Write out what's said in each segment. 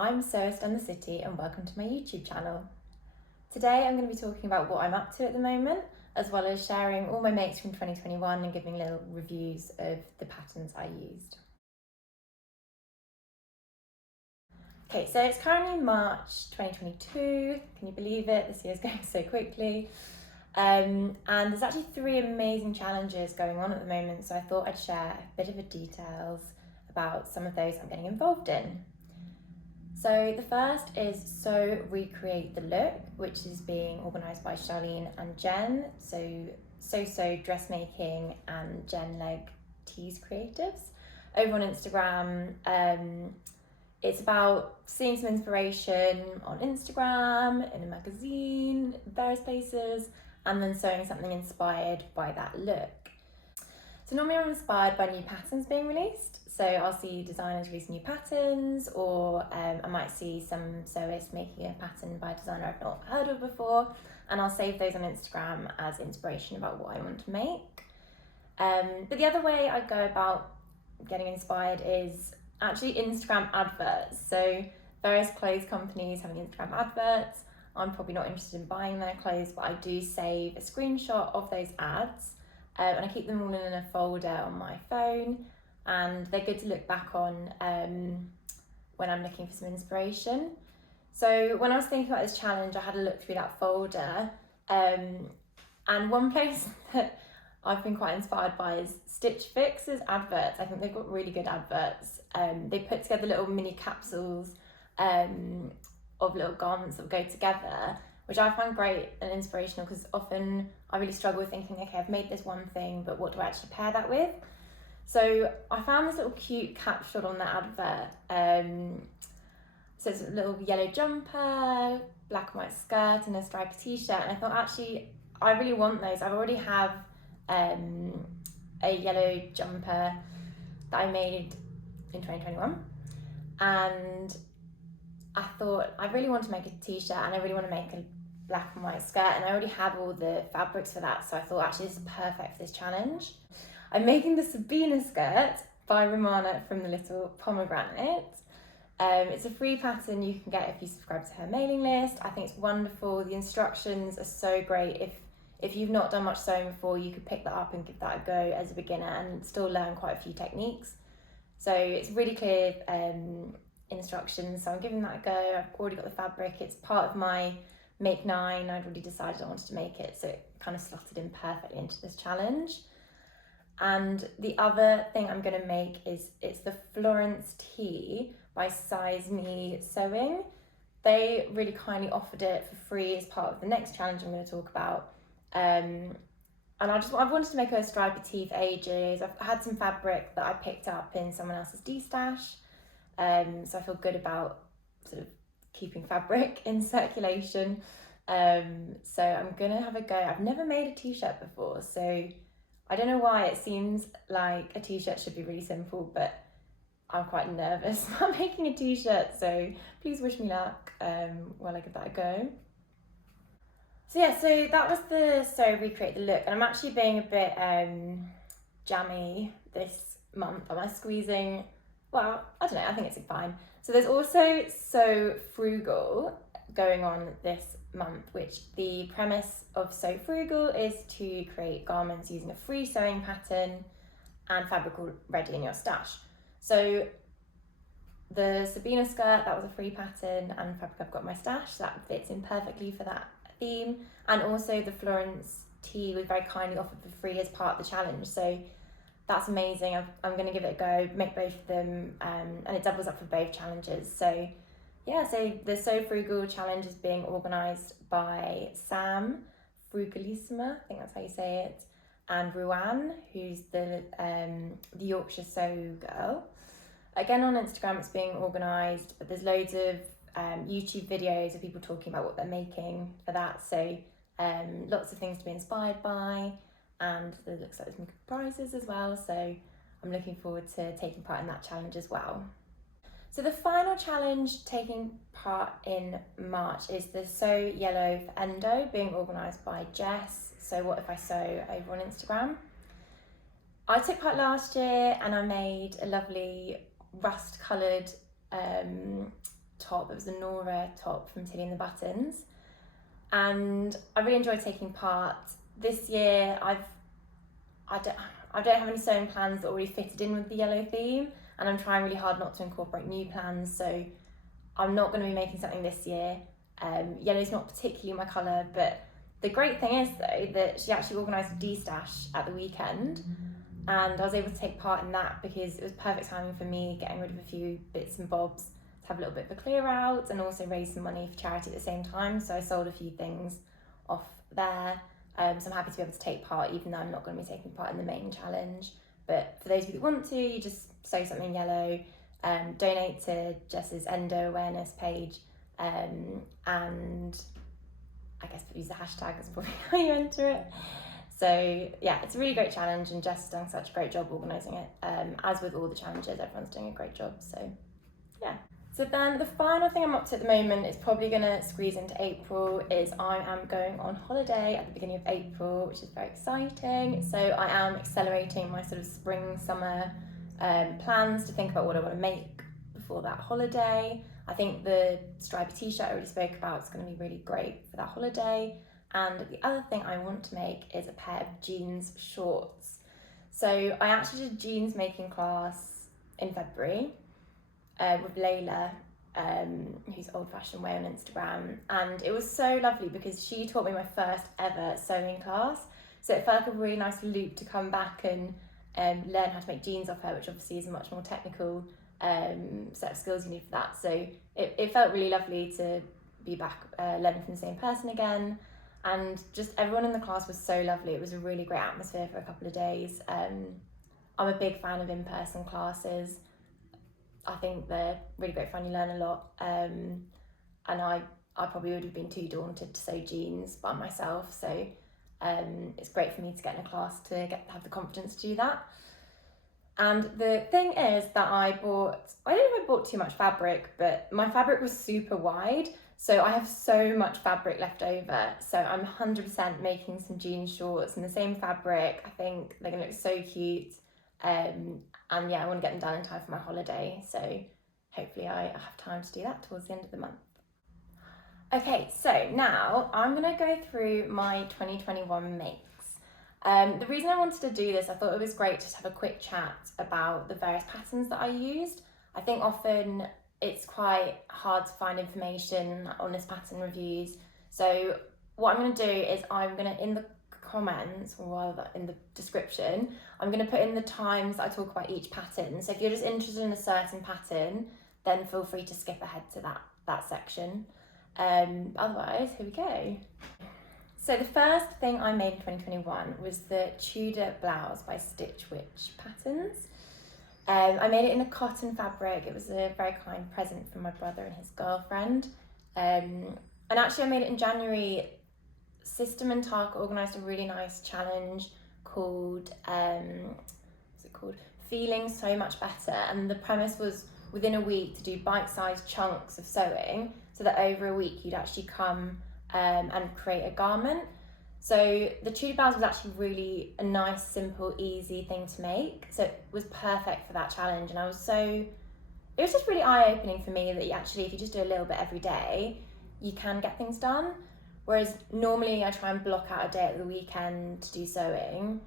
I'm Sewist and the City and welcome to my YouTube channel. Today I'm going to be talking about what I'm up to at the moment, as well as sharing all my makes from 2021 and giving little reviews of the patterns I used. Okay, so it's currently March 2022, can you believe it? This year's going so quickly. And there's actually 3 amazing challenges going on at the moment, so I thought I'd share a bit of the details about some of those I'm getting involved in. So the first is So Recreate the Look, which is being organised by Charlene and Jen, so Dressmaking and Jen Leg Tees Creatives over on Instagram. It's about seeing some inspiration on Instagram, in a magazine, various places, and then sewing something inspired by that look. So normally I'm inspired by new patterns being released. So I'll see designers release new patterns, or I might see some sewists making a pattern by a designer I've not heard of before, and I'll save those on Instagram as inspiration about what I want to make. But the other way I go about getting inspired is actually Instagram adverts. So various clothes companies having Instagram adverts. I'm probably not interested in buying their clothes, but I do save a screenshot of those ads and I keep them all in a folder on my phone, and they're good to look back on when I'm looking for some inspiration. So when I was thinking about this challenge, I had a look through that folder, and one place that I've been quite inspired by is Stitch Fix's adverts. I think they've got really good adverts. They put together little mini capsules of little garments that go together, which I find great and inspirational, because often I really struggle with thinking, okay, I've made this one thing, but what do I actually pair that with? So I found this little cute capsule on the advert. So it's a little yellow jumper, black and white skirt, and a striped t-shirt. And I thought, actually, I really want those. I already have a yellow jumper that I made in 2021, and I thought I really want to make a t-shirt, and I really want to make a black and white skirt, and I already have all the fabrics for that, so I thought actually this is perfect for this challenge. I'm making the Sabina skirt by Romana from the Little Pomegranate. It's a free pattern you can get if you subscribe to her mailing list. I think it's wonderful. The instructions are so great. If you've not done much sewing before, you could pick that up and give that a go as a beginner and still learn quite a few techniques. So it's really clear instructions, so I'm giving that a go. I've already got the fabric. It's part of my Make 9. I'd already decided I wanted to make it, so it kind of slotted in perfectly into this challenge. And the other thing I'm going to make it's the Florence Tee by Size Me Sewing. They really kindly offered it for free as part of the next challenge I'm going to talk about. And I've wanted to make a stripy tee for ages. I've had some fabric that I picked up in someone else's D-stash, so I feel good about sort of keeping fabric in circulation. So I'm gonna have a go. I've never made a t-shirt before, so I don't know why it seems like a t-shirt should be really simple, but I'm quite nervous about making a t-shirt, so please wish me luck while I give that a go. So yeah, so that was the So Recreate the Look, and I'm actually being a bit jammy this month. Am I squeezing? Well, I don't know, I think it's fine. So there's also So Frugal going on this month, which the premise of So Frugal is to create garments using a free sewing pattern and fabric already in your stash. So the Sabina skirt, that was a free pattern, and fabric I've got in my stash, so that fits in perfectly for that theme. And also the Florence Tee was very kindly offered for free as part of the challenge, so that's amazing. I'm going to give it a go, make both of them, and it doubles up for both challenges. So yeah, so the So Frugal challenge is being organised by Sam Frugalissima, I think that's how you say it, and Ruan, who's the Yorkshire Sew girl. Again, on Instagram it's being organised, but there's loads of YouTube videos of people talking about what they're making for that, so lots of things to be inspired by, and there looks like there's some good prizes as well, so I'm looking forward to taking part in that challenge as well. So the final challenge taking part in March is the Sew Yellow for Endo, being organised by Jess, So What If I Sew, over on Instagram. I took part last year and I made a lovely rust coloured top. It was the Nora top from Tilly and the Buttons. And I really enjoyed taking part. This year, I don't have any sewing plans that already fitted in with the yellow theme, and I'm trying really hard not to incorporate new plans, so I'm not going to be making something this year. Yellow's not particularly my colour, but the great thing is though that she actually organised a D-stash at the weekend, and I was able to take part in that because it was perfect timing for me getting rid of a few bits and bobs to have a little bit of a clear out and also raise some money for charity at the same time. So I sold a few things off there. So I'm happy to be able to take part, even though I'm not going to be taking part in the main challenge. But for those of you that want to, you just sew something yellow, donate to Jess's endo awareness page, and I guess use the hashtag, that's probably how you enter it. So yeah, it's a really great challenge, and Jess has done such a great job organising it. As with all the challenges, everyone's doing a great job, so yeah. So then the final thing I'm up to at the moment is probably going to squeeze into April, is I am going on holiday at the beginning of April, which is very exciting. So I am accelerating my sort of spring, summer plans to think about what I want to make before that holiday. I think the stripy t-shirt I already spoke about is going to be really great for that holiday. And the other thing I want to make is a pair of jeans shorts. So I actually did a jeans making class in February with Layla, who's Old Fashioned Way on Instagram, and it was so lovely because she taught me my first ever sewing class, so it felt like a really nice loop to come back and learn how to make jeans off her, which obviously is a much more technical set of skills you need for that. So it felt really lovely to be back learning from the same person again, and just everyone in the class was so lovely. It was a really great atmosphere for a couple of days. I'm a big fan of in-person classes. I think they're really great fun, you learn a lot, and I probably would have been too daunted to sew jeans by myself, so it's great for me to get in a class to have the confidence to do that. And the thing is that I don't know if I bought too much fabric, but my fabric was super wide, so I have so much fabric left over, so I'm 100% making some jean shorts in the same fabric. I think they're gonna look so cute. And yeah, I want to get them done in time for my holiday, so hopefully I have time to do that towards the end of the month. Okay, so now I'm going to go through my 2021 makes. The reason I wanted to do this, I thought it was great just to have a quick chat about the various patterns that I used. I think often it's quite hard to find information on this pattern reviews, so what I'm going to do is I'm going to, in the comments, or rather in the description, I'm going to put in the times that I talk about each pattern. So if you're just interested in a certain pattern, then feel free to skip ahead to that section. Otherwise, here we go. So the first thing I made in 2021 was the Tudor Blouse by Stitch Witch Patterns. I made it in a cotton fabric. It was a very kind present from my brother and his girlfriend. And actually I made it in January. System and Talk organised a really nice challenge called, Feeling So Much Better, and the premise was within a week to do bite-sized chunks of sewing, so that over a week you'd actually come and create a garment. So the Tudor Blouse was actually really a nice, simple, easy thing to make, so it was perfect for that challenge, and it was just really eye-opening for me that actually if you just do a little bit every day, you can get things done. Whereas normally I try and block out a day at the weekend to do sewing,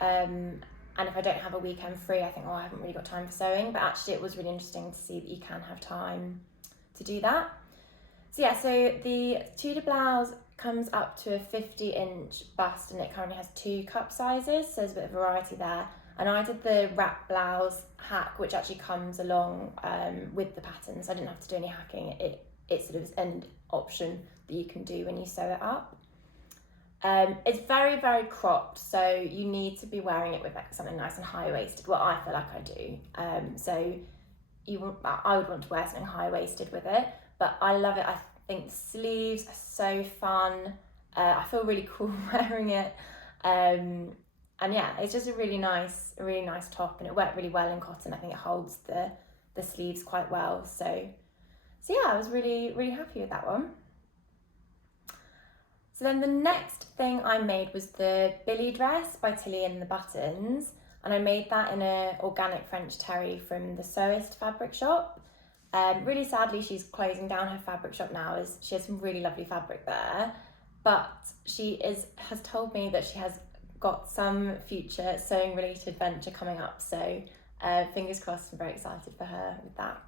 and if I don't have a weekend free, I think, I haven't really got time for sewing, but actually it was really interesting to see that you can have time to do that. So yeah, so the Tudor Blouse comes up to a 50-inch bust, and it currently has 2 cup sizes, so there's a bit of variety there. And I did the wrap blouse hack, which actually comes along with the pattern, so I didn't have to do any hacking. It sort of is an option that you can do when you sew it up. It's very, very cropped, so you need to be wearing it with something nice and high-waisted. Well, I feel like I do. So I would want to wear something high-waisted with it, but I love it. I think the sleeves are so fun. I feel really cool wearing it. And yeah, it's just a really nice top, and it worked really well in cotton. I think it holds the sleeves quite well. So yeah, I was really, really happy with that one. So then the next thing I made was the Billie dress by Tilly and the Buttons, and I made that in an organic French terry from the Sewist fabric shop. Really sadly, she's closing down her fabric shop now, as she has some really lovely fabric there. But has told me that she has got some future sewing related venture coming up. So fingers crossed, I'm very excited for her with that.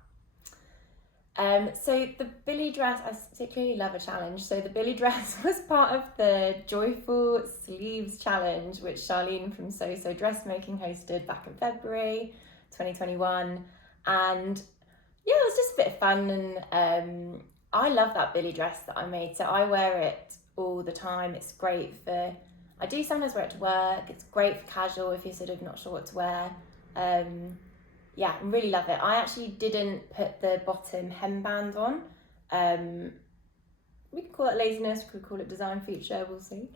So the Billie dress, I particularly love a challenge. So the Billie dress was part of the Joyful Sleeves Challenge, which Charlene from So Dressmaking hosted back in February 2021. And yeah, it was just a bit of fun, and I love that Billie dress that I made. So I wear it all the time. It's great I do sometimes wear it to work. It's great for casual if you're sort of not sure what to wear. Yeah, I really love it. I actually didn't put the bottom hemband on. We could call it laziness, we could call it design feature, we'll see.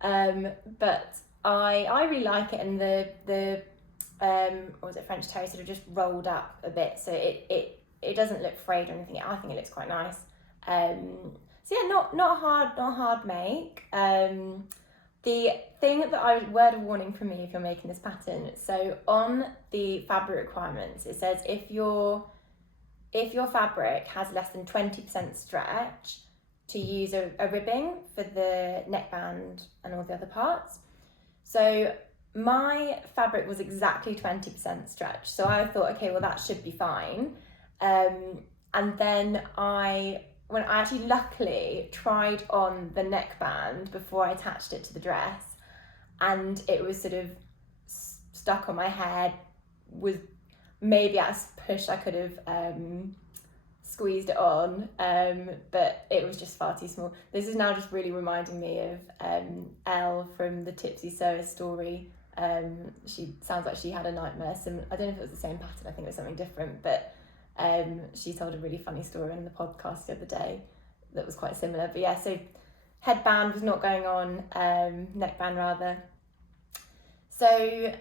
But I really like it, and the what was it, French terry sort of just rolled up a bit, so it doesn't look frayed or anything. I think it looks quite nice. So yeah, not a hard make. The thing that word of warning from me if you're making this pattern, so on the fabric requirements, it says if your fabric has less than 20% stretch, to use a ribbing for the neckband and all the other parts. So my fabric was exactly 20% stretch, so I thought, okay, well that should be fine. And then when I actually luckily tried on the neckband before I attached it to the dress, and it was sort of stuck on my head, was maybe at a push I could have squeezed it on, but it was just far too small. This is now just really reminding me of Elle from the Tipsy Sewer story. She sounds like she had a nightmare. I don't know if it was the same pattern, I think it was something different, but she told a really funny story in the podcast the other day that was quite similar. But yeah, so headband was not going on, neckband rather. So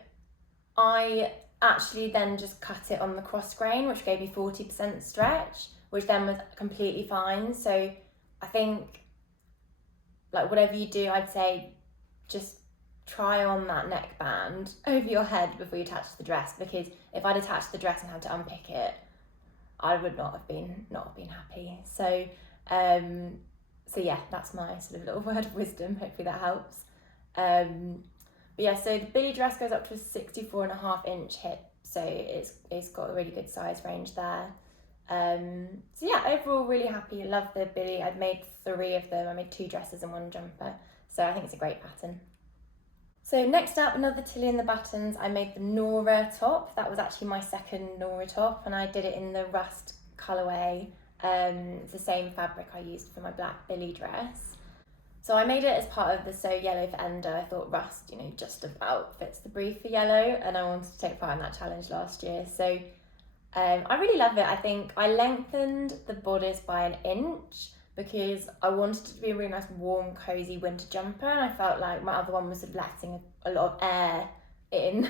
I actually then just cut it on the cross grain, which gave me 40% stretch, which then was completely fine. So I think, like, whatever you do, I'd say just try on that neckband over your head before you attach the dress, because if I'd attached the dress and had to unpick it, I would not have been happy. So yeah, that's my sort of little word of wisdom. Hopefully that helps. But yeah, so the Billie dress goes up to a 64.5-inch hip, so it's got a really good size range there. So yeah, overall really happy. I love the Billie. I've made 3 of them. I made 2 dresses and 1 jumper, so I think it's a great pattern. So next up, another Tilly in the Buttons. I made the Nora top. That was actually my second Nora top, and I did it in the rust colourway. It's the same fabric I used for my black Billie dress. So I made it as part of the Sew Yellow for Ender. I thought rust, just about fits the brief for yellow, and I wanted to take part in that challenge last year. So I really love it. I think I lengthened the bodice by 1 inch because I wanted it to be a really nice, warm, cosy winter jumper, and I felt like my other one was sort of letting a lot of air in.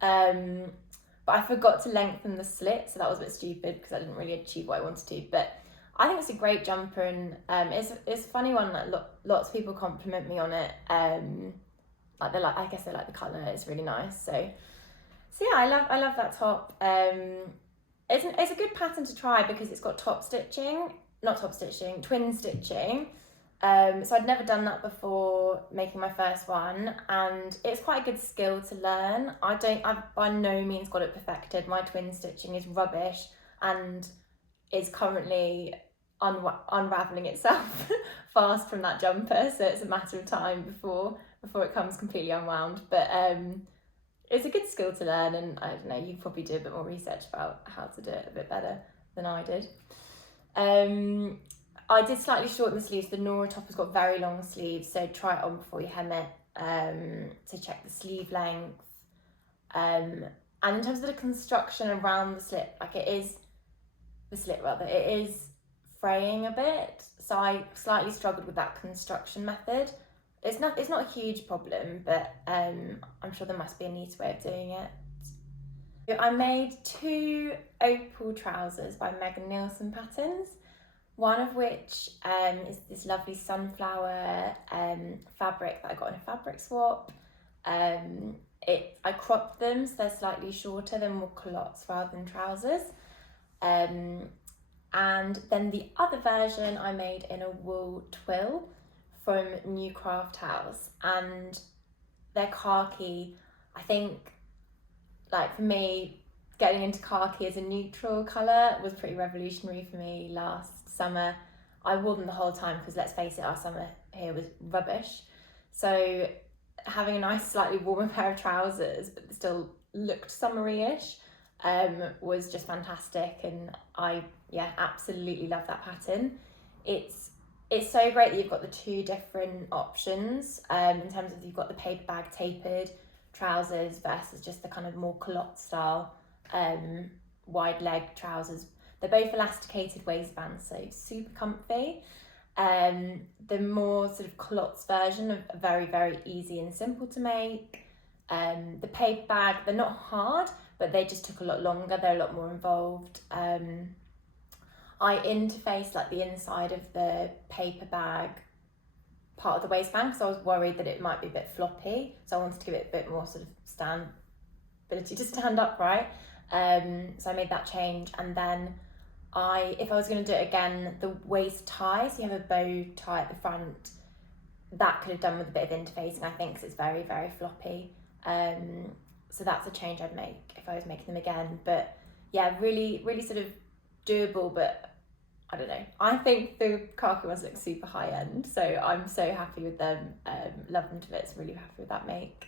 But I forgot to lengthen the slit, so that was a bit stupid because I didn't really achieve what I wanted to. But I think it's a great jumper, and it's a funny one. Like lots of people compliment me on it. I guess they like the colour. It's really nice. So yeah, I love that top. It's a good pattern to try because it's got twin stitching. So I'd never done that before making my first one, and it's quite a good skill to learn. I've by no means got it perfected. My twin stitching is rubbish and is currently unravelling itself fast from that jumper, so it's a matter of time before it comes completely unwound. But it's a good skill to learn, and I don't know, you probably do a bit more research about how to do it a bit better than I did. I did slightly shorten the sleeves. The Nora top has got very long sleeves, so try it on before you hem it to check the sleeve length. And in terms of the construction around the slit, it is fraying a bit, so I slightly struggled with that construction method. It's not a huge problem, but I'm sure there must be a neat way of doing it. I made 2 Opal trousers by Nielsen patterns, one of which is this lovely sunflower fabric that I got in a fabric swap. I cropped them so they're slightly shorter, they're more culottes rather than trousers. And then the other version I made in a wool twill from New Craft House, and they're khaki. I think, like, for me, getting into khaki as a neutral colour was pretty revolutionary for me last summer. I wore them the whole time because, let's face it, our summer here was rubbish. So having a nice slightly warmer pair of trousers but still looked summery-ish was just fantastic, and I absolutely love that pattern. It's so great that you've got the two different options in terms of, you've got the paper bag tapered trousers versus just the kind of more culotte style wide leg trousers. They're both elasticated waistbands, so super comfy. The more sort of culottes version are very, very easy and simple to make. The paper bag, they're not hard, but they just took a lot longer. They're a lot more involved. I interfaced like the inside of the paper bag part of the waistband because I was worried that it might be a bit floppy, so I wanted to give it a bit more sort of ability to stand upright. So I made that change, and then if I was going to do it again, the waist tie, so you have a bow tie at the front, that could have done with a bit of interfacing, I think, because it's very, very floppy. So that's a change I'd make if I was making them again. But yeah, really, really sort of doable, but I don't know. I think the khaki ones look super high end, so I'm so happy with them. Love them to bits, really happy with that make.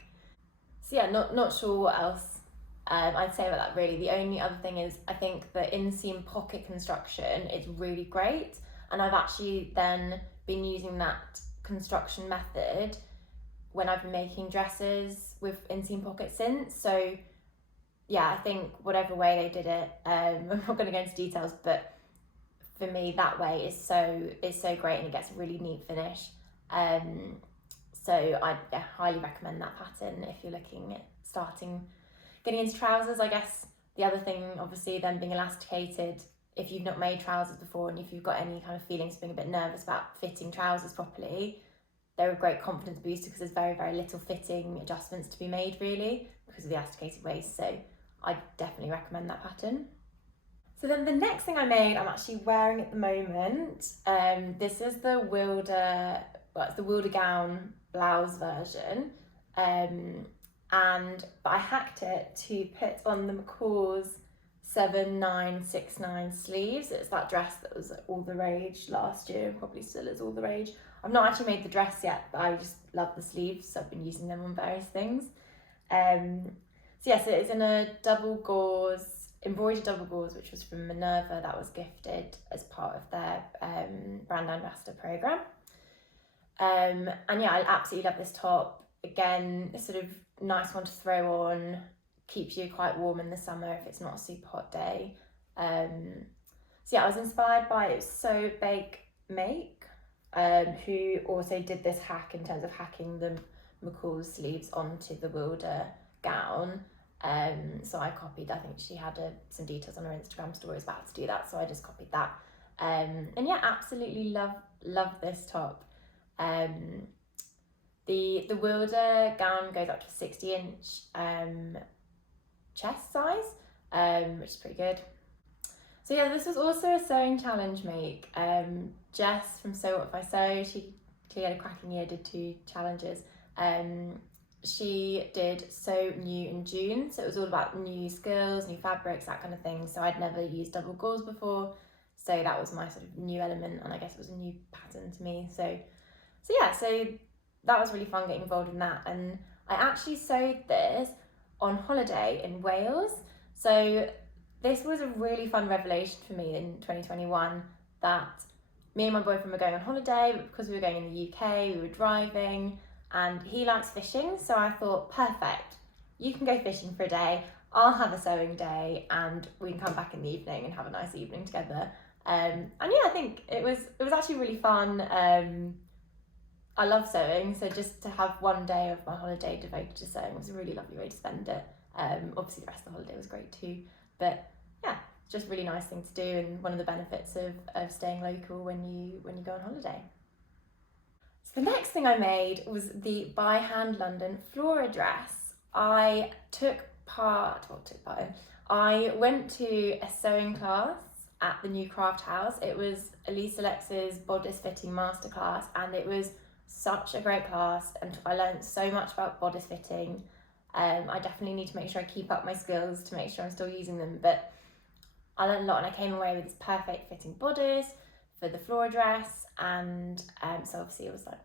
So yeah, not sure what else I'd say about that really. The only other thing is, I think the inseam pocket construction is really great, and I've actually then been using that construction method when I've been making dresses with inseam pockets since. So yeah, I think whatever way they did it, I'm not going to go into details, but for me that way is so great, and it gets a really neat finish. So I highly recommend that pattern if you're looking at getting into trousers. I guess the other thing, obviously, them being elasticated, if you've not made trousers before and if you've got any kind of feelings of being a bit nervous about fitting trousers properly, they're a great confidence booster because there's very, very little fitting adjustments to be made really because of the elasticated waist. So I definitely recommend that pattern. So then the next thing I made, I'm actually wearing at the moment. This is the it's the Wilder gown blouse version. But I hacked it to put on the McCall's 7969 sleeves. It's that dress that was all the rage last year, probably still is all the rage. I've not actually made the dress yet, but I just love the sleeves, so I've been using them on various things. So it's in a embroidered double gauze, which was from Minerva, that was gifted as part of their brand ambassador program. And yeah, I absolutely love this top. Again, a sort of nice one to throw on, keeps you quite warm in the summer if it's not a super hot day. So yeah, I was inspired by It Was So Bake Make, who also did this hack in terms of hacking the McCall's sleeves onto the Wilder gown. So I copied, I think she had some details on her Instagram stories about to do that, so I just copied that. And yeah, absolutely love this top. The Wilder gown goes up to 60-inch chest size, which is pretty good. So yeah, this was also a sewing challenge make. Jess from Sew What If I Sew, she clearly had a cracking year, did 2 challenges. She did Sew New in June, so it was all about new skills, new fabrics, that kind of thing. So I'd never used double gauze before, so that was my sort of new element, and I guess it was a new pattern to me. So that was really fun getting involved in that. And I actually sewed this on holiday in Wales. So this was a really fun revelation for me in 2021, that me and my boyfriend were going on holiday, but because we were going in the UK, we were driving, and he likes fishing. So I thought, perfect, you can go fishing for a day, I'll have a sewing day, and we can come back in the evening and have a nice evening together. And yeah, I think it was actually really fun. I love sewing, so just to have one day of my holiday devoted to sewing was a really lovely way to spend it. Obviously the rest of the holiday was great too, but yeah, it's just a really nice thing to do, and one of the benefits of staying local when you go on holiday. So the next thing I made was the By Hand London Flora dress. I went to a sewing class at the new craft house. It was Elise Alexa's bodice fitting masterclass, and it was such a great class, and I learned so much about bodice fitting. I definitely need to make sure I keep up my skills to make sure I'm still using them, but I learned a lot, and I came away with this perfect fitting bodice for the Flora dress, and so obviously it was like,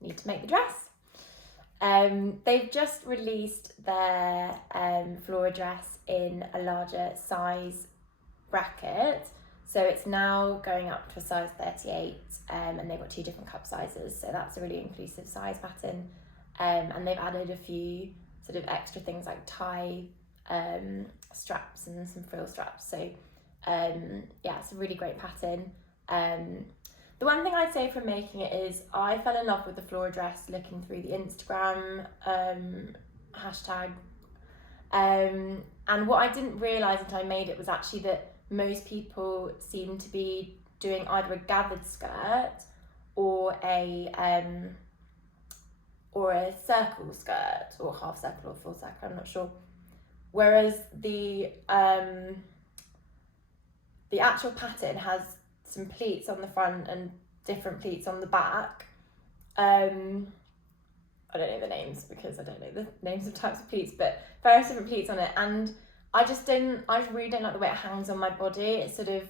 need to make the dress. They've just released their Flora dress in a larger size bracket, so it's now going up to a size 38, and they've got 2 different cup sizes, so that's a really inclusive size pattern. And they've added a few sort of extra things like tie straps and some frill straps, so yeah, it's a really great pattern. The one thing I'd say from making it is I fell in love with the Flora dress looking through the Instagram hashtag, and what I didn't realise until I made it was actually that most people seem to be doing either a gathered skirt or a circle skirt, or half circle or full circle, I'm not sure. Whereas the actual pattern has some pleats on the front and different pleats on the back. I don't know the names because I don't know the names of types of pleats, but various different pleats on it, and I really don't like the way it hangs on my body. It sort of,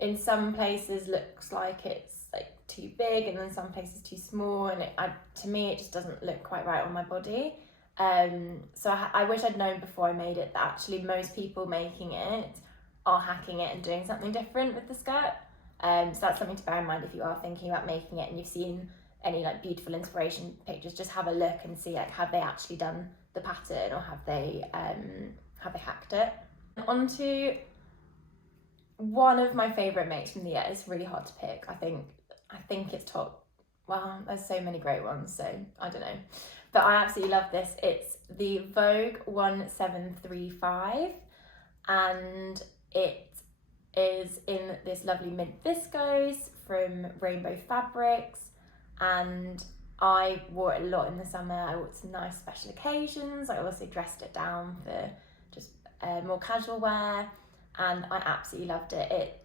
in some places looks like it's like too big, and then some places too small, and to me it just doesn't look quite right on my body. So I wish I'd known before I made it that actually most people making it are hacking it and doing something different with the skirt. So that's something to bear in mind if you are thinking about making it and you've seen any like beautiful inspiration pictures. Just have a look and see like, have they actually done the pattern, or have they hacked it. On to one of my favourite makes from the year. It's really hard to pick. I think it's top. Well, there's so many great ones, so I don't know. But I absolutely love this. It's the Vogue 1735, and it is in this lovely mint viscose from Rainbow Fabrics, and I wore it a lot in the summer. I wore it to nice special occasions. I also dressed it down for just more casual wear, and I absolutely loved it. It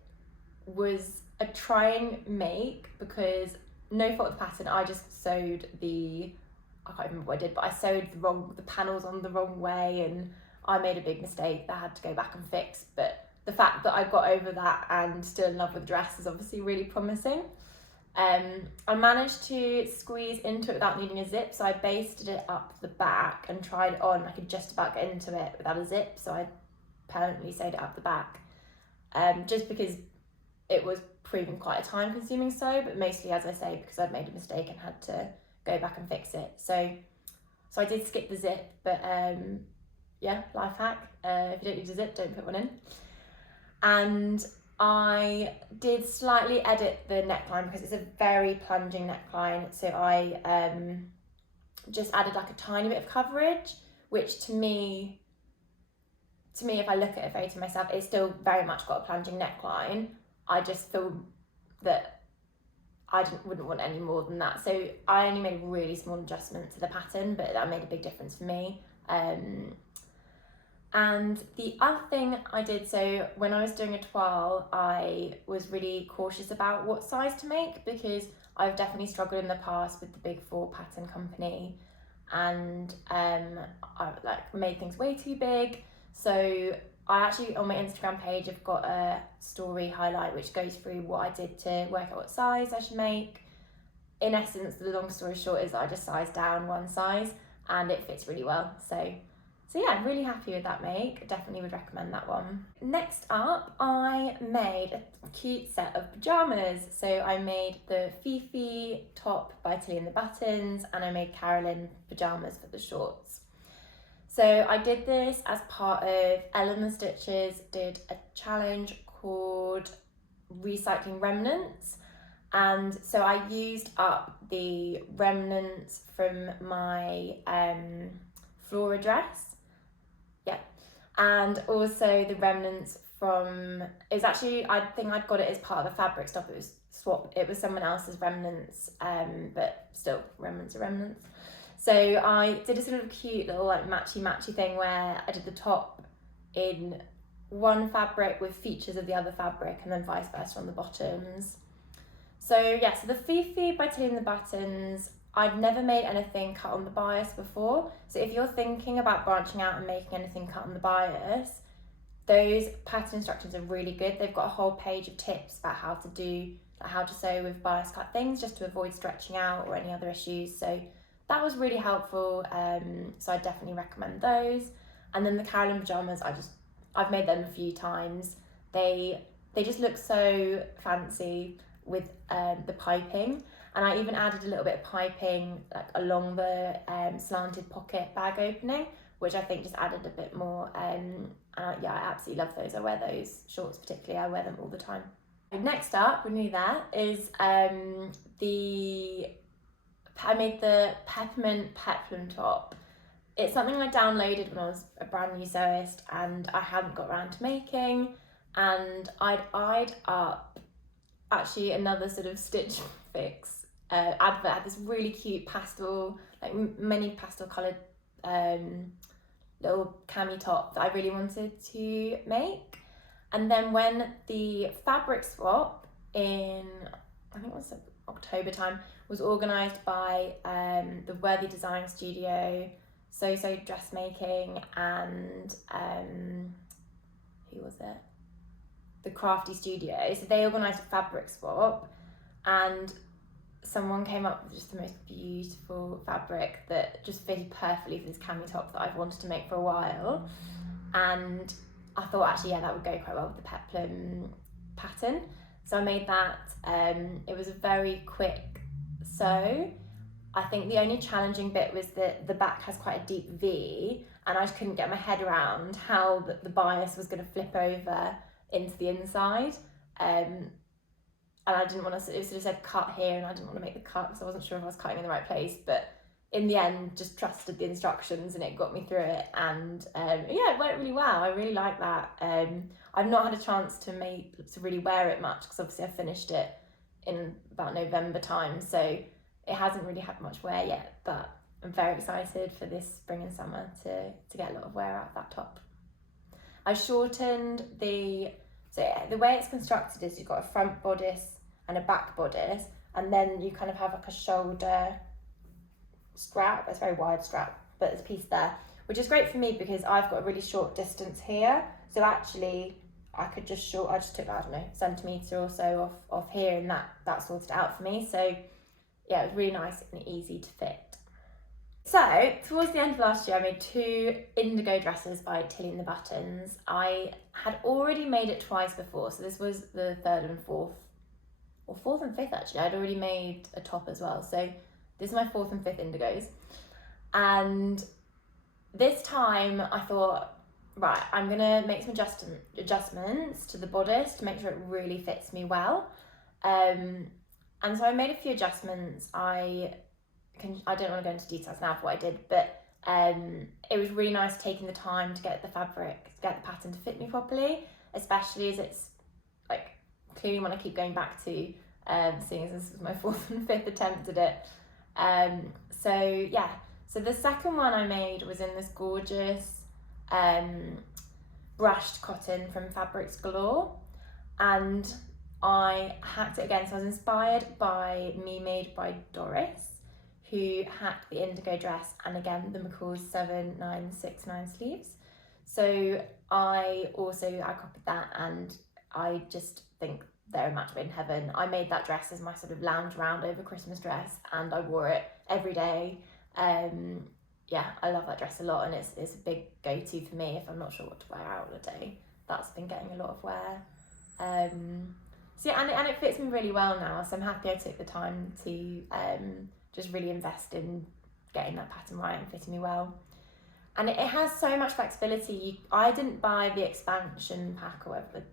was a trying make because, no fault of the pattern, I just sewed I can't remember what I did, but I sewed the panels on the wrong way, and I made a big mistake that I had to go back and fix. But the fact that I got over that and still in love with the dress is obviously really promising. I managed to squeeze into it without needing a zip, so I basted it up the back and tried it on. I could just about get into it without a zip, so I permanently sewed it up the back, just because it was proving quite a time consuming sew, but mostly, as I say, because I'd made a mistake and had to go back and fix it. So I did skip the zip, but yeah, life hack, if you don't need a zip, don't put one in. And I did slightly edit the neckline because it's a very plunging neckline, so I just added like a tiny bit of coverage, which to me, if I look at a photo myself, it's still very much got a plunging neckline. I just feel that I wouldn't want any more than that. So I only made a really small adjustment to the pattern, but that made a big difference for me. And the other thing I did, so when I was doing a toile, I was really cautious about what size to make, because I've definitely struggled in the past with the Big Four pattern company, and I like made things way too big. So I actually, on my Instagram page, have got a story highlight which goes through what I did to work out what size I should make. In essence, the long story short is that I just sized down one size and it fits really well. So yeah, I'm really happy with that make. Definitely would recommend that one. Next up, I made a cute set of pyjamas. So I made the Fifi top by Tilly and the Buttons, and I made Carolyn pyjamas for the shorts. So I did this as part of Ellen the Stitches did a challenge called Recycling Remnants. And so I used up the remnants from my Flora dress. And also the remnants from, it was actually, I think I'd got it as part of a fabric stop. It was someone else's remnants, but still, remnants are remnants. So I did a sort of cute little like matchy thing where I did the top in one fabric with features of the other fabric and then vice versa on the bottoms. So yeah, so the Fifi by Tilly and the Buttons, I've never made anything cut on the bias before. So if you're thinking about branching out and making anything cut on the bias, those pattern instructions are really good. They've got a whole page of tips about how to sew with bias cut things, just to avoid stretching out or any other issues. So that was really helpful. So I definitely recommend those. And then the Carolyn pajamas, I've made them a few times. They just look so fancy with the piping, and I even added a little bit of piping like along the slanted pocket bag opening, which I think just added a bit more. Yeah, I absolutely love those. I wear those shorts particularly. I wear them all the time. Next up, we're nearly there, is I made the Peppermint Peplum top. It's something I downloaded when I was a brand new sewist and I hadn't got around to making, and I'd eyed up actually another sort of Stitch Fix advert. Had this really cute pastel, like many pastel coloured little cami top that I really wanted to make. And then when the fabric swap in, I think it was October time, was organised by the Worthy Design Studio, So Dressmaking, and who was it? The Crafty Studio. So they organised a fabric swap, and someone came up with just the most beautiful fabric that just fitted perfectly for this cami top that I've wanted to make for a while. And I thought actually, yeah, that would go quite well with the Peplum pattern. So I made that. It was a very quick sew. I think the only challenging bit was that the back has quite a deep V, and I just couldn't get my head around how the bias was going to flip over into the inside. And I didn't want to, it sort of said cut here, and I didn't want to make the cut because I wasn't sure if I was cutting in the right place. But in the end, just trusted the instructions and it got me through it. And yeah, it went really well. I really like that. I've not had a chance to really wear it much because obviously I finished it in about November time. So it hasn't really had much wear yet, but I'm very excited for this spring and summer to get a lot of wear out of that top. I shortened the way it's constructed is you've got a front bodice and a back bodice, and then you kind of have like a shoulder strap. It's a very wide strap, but there's a piece there, which is great for me because I've got a really short distance here. So actually I just took, I don't know, centimetre or so off here, and that sorted it out for me. So yeah, it was really nice and easy to fit. So towards the end of last year, I made 2 indigo dresses by Tilly and the Buttons. I had already made it twice before, so this was the 3rd and 4th, or 4th and 5th actually. I'd already made a top as well. So this is my 4th and 5th indigos. And this time I thought, right, I'm gonna make some adjustments to the bodice to make sure it really fits me well. And so I made a few adjustments. I don't want to go into details now of what I did, but it was really nice taking the time to get the pattern to fit me properly, especially as it's like clearly one I keep going back to, seeing as this was my 4th and 5th attempt at it. So yeah, so the second one I made was in this gorgeous brushed cotton from Fabrics Galore, and I hacked it again. So I was inspired by Me Made by Doris, who hacked the indigo dress, and again the McCall's 7969 sleeves. So I copied that, and I just think they're a match made in heaven. I made that dress as my sort of lounge round over Christmas dress, and I wore it every day. Yeah, I love that dress a lot, and it's a big go-to for me if I'm not sure what to wear out on a day. That's been getting a lot of wear. So yeah, and it fits me really well now, so I'm happy I took the time to just really invest in getting that pattern right and fitting me well. And it has so much flexibility. I didn't buy the expansion pack or whatever, the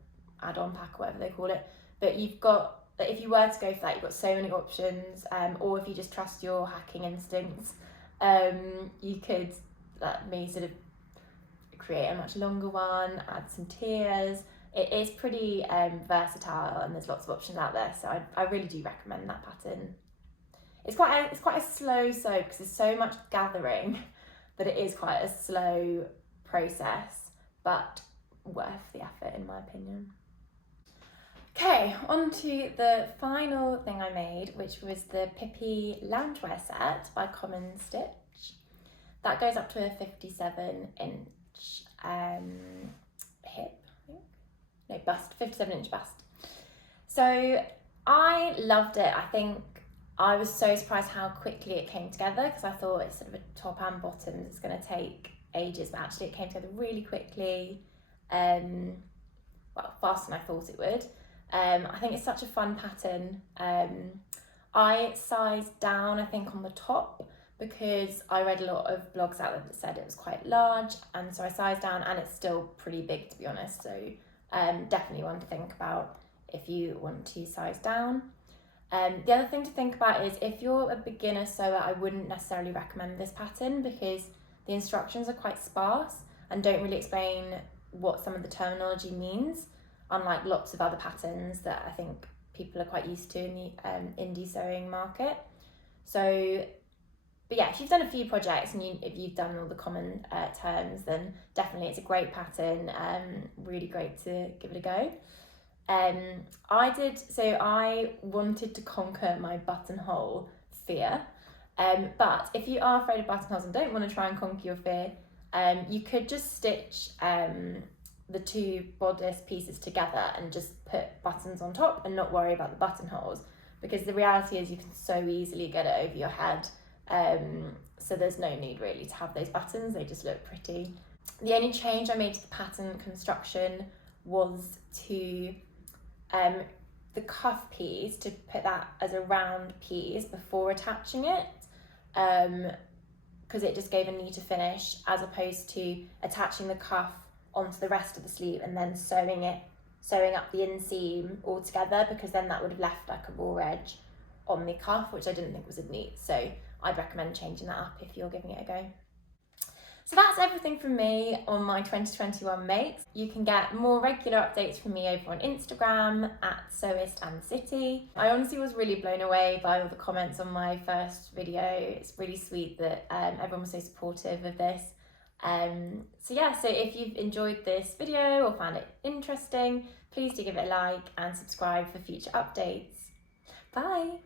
add-on pack or whatever they call it, but you've got, if you were to go for that, you've got so many options, or if you just trust your hacking instincts, you could, let me sort of create a much longer one, add some tiers. It is pretty versatile, and there's lots of options out there, so I really do recommend that pattern. It's quite a slow sew because there's so much gathering that it is quite a slow process, but worth the effort in my opinion. Okay, on to the final thing I made, which was the Pippi Loungewear set by Common Stitch. That goes up to a 57-inch hip, I think. No, bust, 57-inch bust. So I loved it. I think I was so surprised how quickly it came together, because I thought it's sort of a top and bottoms, it's going to take ages, but actually it came together really quickly, well, faster than I thought it would. I think it's such a fun pattern. I sized down, I think, on the top, because I read a lot of blogs out there that said it was quite large, and so I sized down, and it's still pretty big, to be honest, so definitely one to think about if you want to size down. The other thing to think about is if you're a beginner sewer, I wouldn't necessarily recommend this pattern, because the instructions are quite sparse and don't really explain what some of the terminology means, unlike lots of other patterns that I think people are quite used to in the indie sewing market. So, but yeah, if you've done a few projects and if you've done all the common terms, then definitely it's a great pattern, really great to give it a go. I wanted to conquer my buttonhole fear, but if you are afraid of buttonholes and don't want to try and conquer your fear, you could just stitch the two bodice pieces together and just put buttons on top and not worry about the buttonholes, because the reality is you can so easily get it over your head, so there's no need really to have those buttons, they just look pretty. The only change I made to the pattern construction was to the cuff piece, to put that as a round piece before attaching it, because it just gave a neater finish, as opposed to attaching the cuff onto the rest of the sleeve and then sewing up the inseam all together, because then that would have left like a raw edge on the cuff, which I didn't think was as neat. So I'd recommend changing that up if you're giving it a go. So that's everything from me on my 2021 makes. You can get more regular updates from me over on Instagram at SewistandCity. I honestly was really blown away by all the comments on my first video. It's really sweet that everyone was so supportive of this. So if you've enjoyed this video or found it interesting, please do give it a like and subscribe for future updates. Bye!